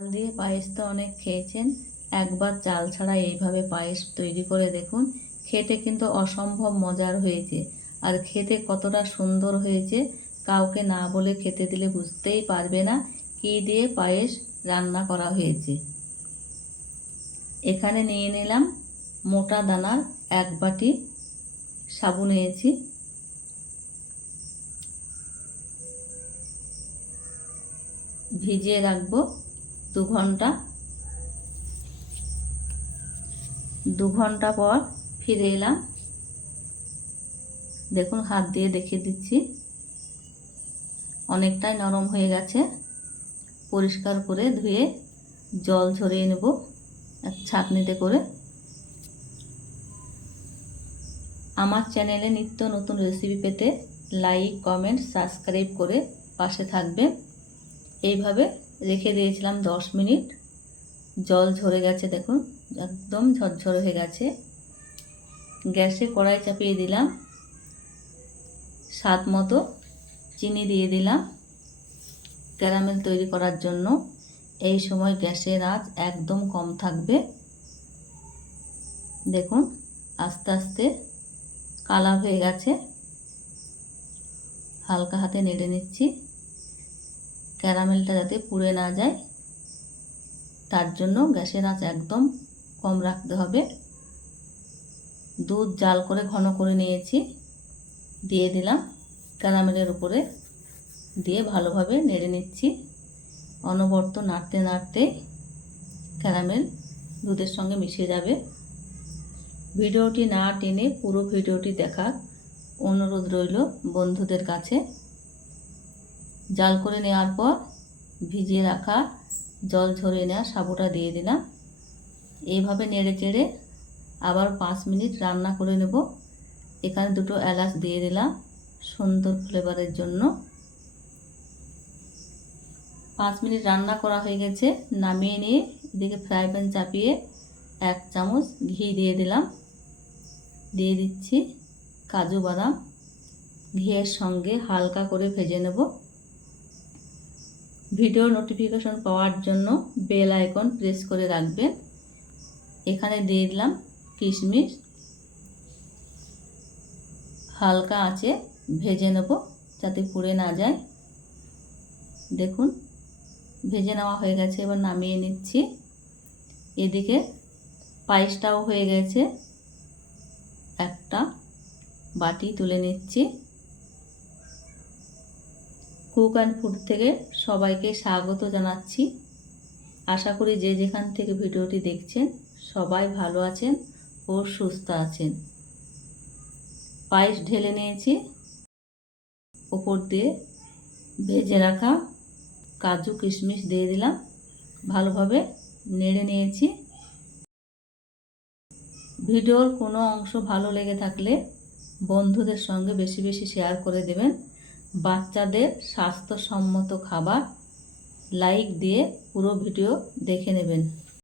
চাল দিয়ে পায়েস তো অনেক খেয়েছেন, একবার চাল ছাড়া এইভাবে পায়েস তৈরি করে দেখুন। খেতে কিন্তু অসম্ভব মজার হয়েছে, আর খেতে কতটা সুন্দর হয়েছে কাউকে না বলে খেতে দিলে বুঝতেই পারবে না কী দিয়ে পায়েস রান্না করা হয়েছে। এখানে নিয়ে নিলাম মোটা দানার 1 বাটি সাবু নিয়েছি। ভিজিয়ে রাখবো 2 ঘন্টা। 2 ঘন্টা পর ফিরে এলাম। দেখুন, হাত দিয়ে দেখিয়ে দিচ্ছি, অনেকটাই নরম হয়ে গেছে। পরিষ্কার করে ধুয়ে জল ঝরিয়ে নেব এক ছাঁকনিতে করে। আমার চ্যানেলে নিত্য নতুন রেসিপি পেতে লাইক, কমেন্ট, সাবস্ক্রাইব করে পাশে থাকবেন। এইভাবে রেখে দিয়েছিলাম 10 মিনিট। জল ঝরে গেছে, দেখুন একদম ঝরঝরে হয়ে গেছে। গ্যাসে কড়াই চাপিয়ে দিলাম, স্বাদ মতো চিনি দিয়ে দিলাম ক্যারামেল তৈরি করার জন্য। এই সময় গ্যাসের আঁচ একদম কম থাকবে। দেখুন আস্তে আস্তে কালার হয়ে গেছে। হালকা হাতে নেড়ে নিচ্ছি, ক্যারামেলটা যাতে পুড়ে না যায় তার জন্য গ্যাসের আঁচ একদম কম রাখতে হবে। দুধ জাল করে ঘন করে নিয়েছি, দিয়ে দিলাম ক্যারামেলের উপরে, দিয়ে ভালোভাবে নেড়ে নিচ্ছি। অনবরত নাড়তে নাড়তে ক্যারামেল দুধের সঙ্গে মিশে যাবে। ভিডিওটি না টেনে পুরো ভিডিওটি দেখার অনুরোধ রইল বন্ধুদের কাছে। জাল করে নেওয়ার পর ভিজিয়ে রাখা জল ঝরিয়ে নেওয়া সাবুটা দিয়ে দিলাম। এইভাবে নেড়ে চেড়ে আবার 5 মিনিট রান্না করে নেব। এখানে 2টো এলাচ দিয়ে দিলাম সুন্দর ফ্লেভারের জন্য। 5 মিনিট রান্না করা হয়ে গেছে, নামিয়ে নিয়ে এদিকে ফ্রাই প্যান চাপিয়ে 1 চামচ ঘি দিয়ে দিলাম। দিয়ে দিচ্ছি কাজু বাদাম, ঘিয়ের সঙ্গে হালকা করে ভেজে নেব। ভিডিও নোটিফিকেশন পাওয়ার জন্য বেল আইকন প্রেস করে রাখবেন। এখানে দিয়ে দিলাম কিশমিশ, হালকা আঁচে ভেজে নেব যাতে পুড়ে না যায়। দেখুন ভেজে নেওয়া হয়ে গেছে, এবার নামিয়ে নিচ্ছি। এদিকে পায়েসটাও হয়ে গেছে, একটা বাটি তুলে নিচ্ছি। কুক অ্যান্ড ফুড থেকে সবাইকে স্বাগত জানাচ্ছি। আশা করি যে যেখান থেকে ভিডিওটি দেখছেন সবাই ভালো আছেন ও সুস্থ আছেন। পায়েস ঢেলে নিয়েছি, উপর দিয়ে ভেজে রাখা কাজু কিশমিশ দিয়ে দিলাম, ভালোভাবে নেড়ে নিয়েছি। ভিডিওর কোনো অংশ ভালো লেগে থাকলে বন্ধুদের সঙ্গে বেশি বেশি শেয়ার করে দেবেন। বাচ্চাদের স্বাস্থ্যসম্মত খাবার লাইক দিয়ে পুরো ভিডিও দেখে নেবেন।